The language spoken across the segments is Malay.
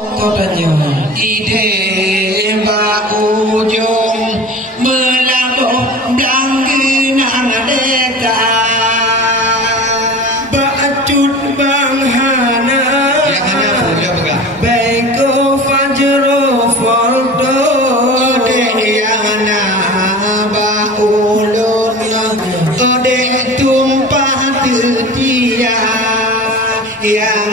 Katanya ide ba ujung melabuh dan genang deka bacut bang hana yang hana boleh pegang beko fajro foldo ode yang hana ba ulun ode tumpah tetia yang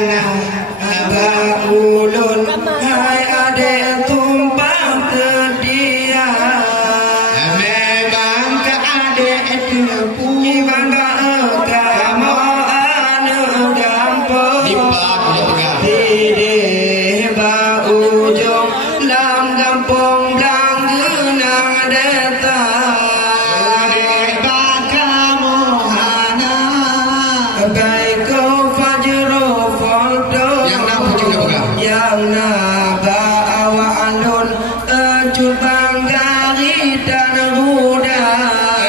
ba ulun hai ade tumpah tedia memang ke ade tepu bangga kamu anu dampo dide ba ujung lam gampong blang genang deta ba kamu hana baik kau fajro foldo yang na ba awa andun ejut banggari dan muda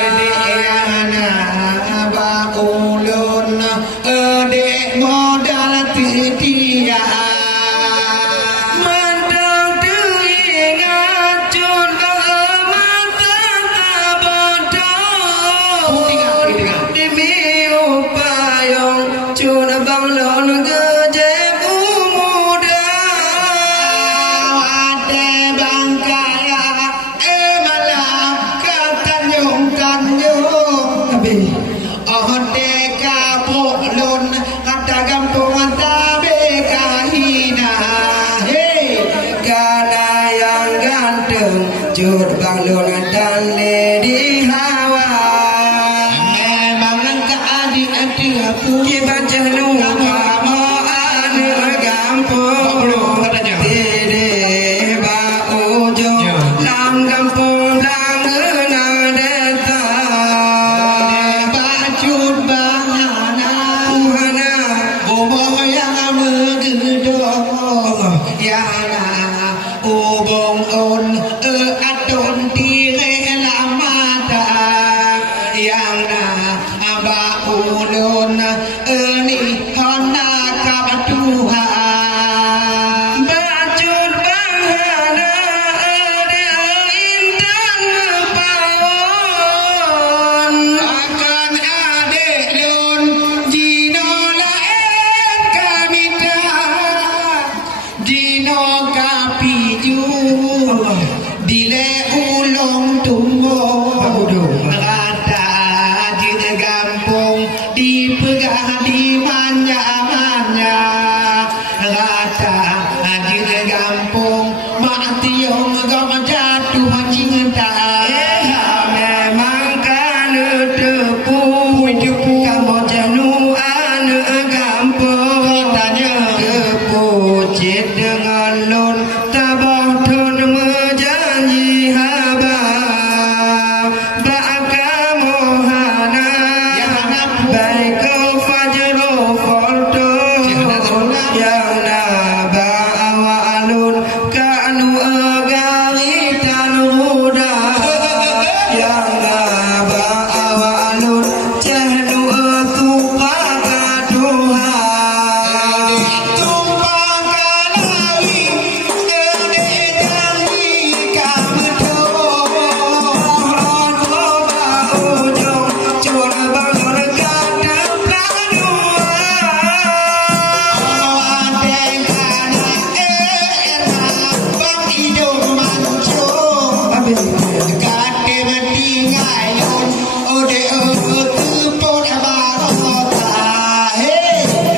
ede ana ba ulun ede modal titia mandang teringat cun mata bodoh demi upayong cun banglon jod banglon dan lady hawa memang engkau adik-adik aku kibaca lupa mau anu gampung dede ba ujung lam gampung lang genang deta bajut bahana uhana bobo yang megedong yana ubong on adon dire lamada yang na aba ulun ni hana kabatuha bajut bahana de intan pawon akan ade lun jino laen kamita jino kapiju dile ulong tunggu rata di gampung dipegah di manja-manja rata di gampung mationg gam jatuh cinta memang kan tepu kamu jenuhan gampung tanya tepu cit dengan lun tabah tun janji haba baka mohana baik kau fajro folto yang na ba awalun kanu agari tan muda yang na ba awalun cahnu tumpah kaduha tumpah kalawi Hey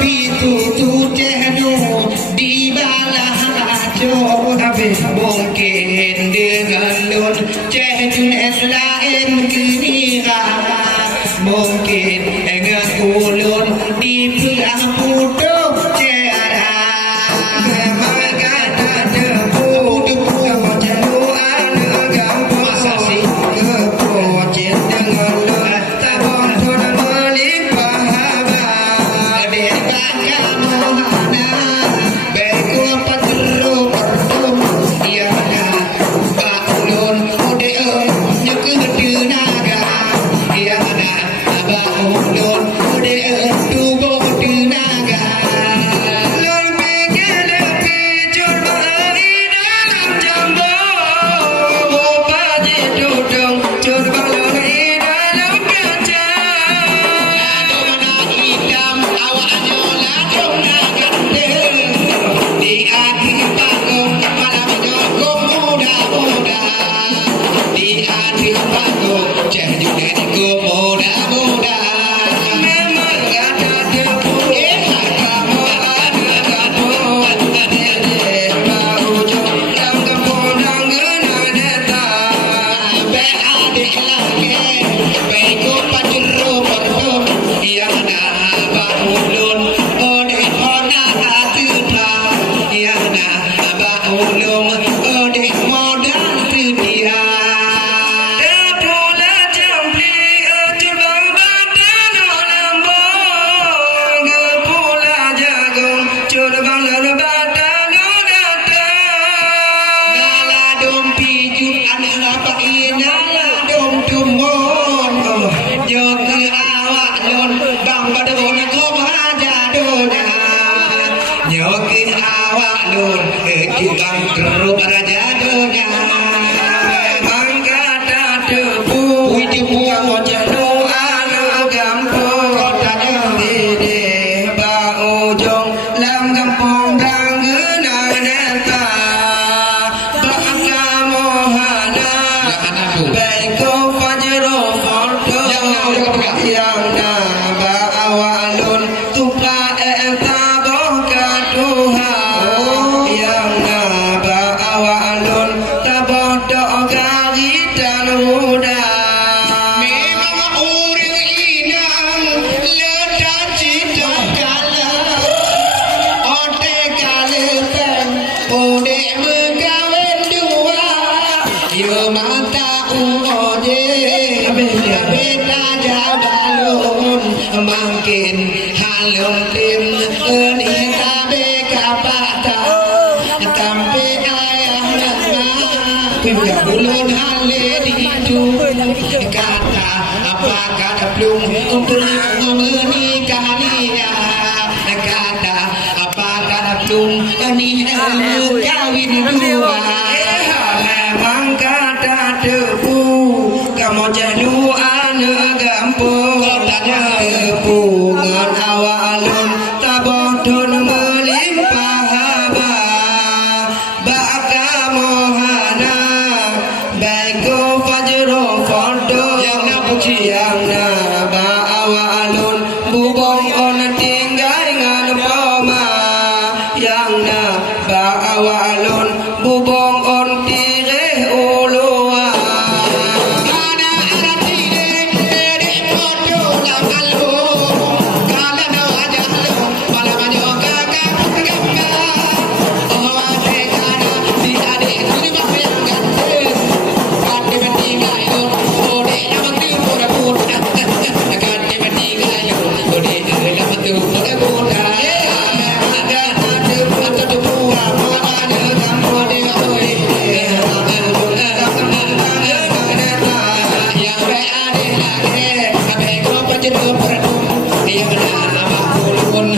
pitu tu tehnu di balah ajo mungkin dengan lun cehjun lain kini mungkin dengan ulun di belah putu cera maka tak debu kamu jaluan gampang masasi kepocin dengan lun tak bontun melimpah abang dekat kamu hana beku patru pertum iana pak ulun ode nyeku naga iana abang ulun ode tubo naga lon pikir pijur bari dalam jambo baji dudung jur baloi dalam kaca mana hitam awaknya ladung gandeng di akhir panggung malam nyokong muda-muda di akhir panggung cahyu diriku muda-muda memang ada debu kamu ada kado baru jom yang kepodang gena deta be adik lagi bego pajero pertum yang dah baulun ode ona atuta yang dah baulun ode modal dia pula jampi terbang badan lambung pula jagung terbang badan datang nala dompi jun anak apa inala dom tumbon joke awak lon bang badon ko haja dona nyoke awak lon bang keruk raja dona mangkata debu debu kamu jaluan gampang kotanya dede ba ujung lam kampung dang gena neta bangga mohana baiko fajro foto yang na ba awalun tupa eta boh katuha yang na ba awalun taboh doga dan muda memang urang inang letak cita kala ote kala pen ode megawin dua yo mata uode beta jabalun makin halum tim ni tabe kapata tampe ayah nana ulun hale ditu kata apa kata plung untuk menikah dia kata apa kata plung ni kawin dua memang kata debu kamu jaluan gampang kotanya debu ngan awalun tabodun melimpah haba baka mohana baiko fajro foto yang na puji yang na ba awalun bubong on tinggai ngan poma yang na ba awalun bubong on tire ulua ana ana tire de foto na kalu kala na aja malam aja kakak kakak oh ade kana di ade kuri bape gante kate mati gayo ode namatu pura pura kate mati gayo ode namatu pura pura ada ade patu pura ada kampo de oi yang be ade lagi abe ko patu pura yang na ba ulun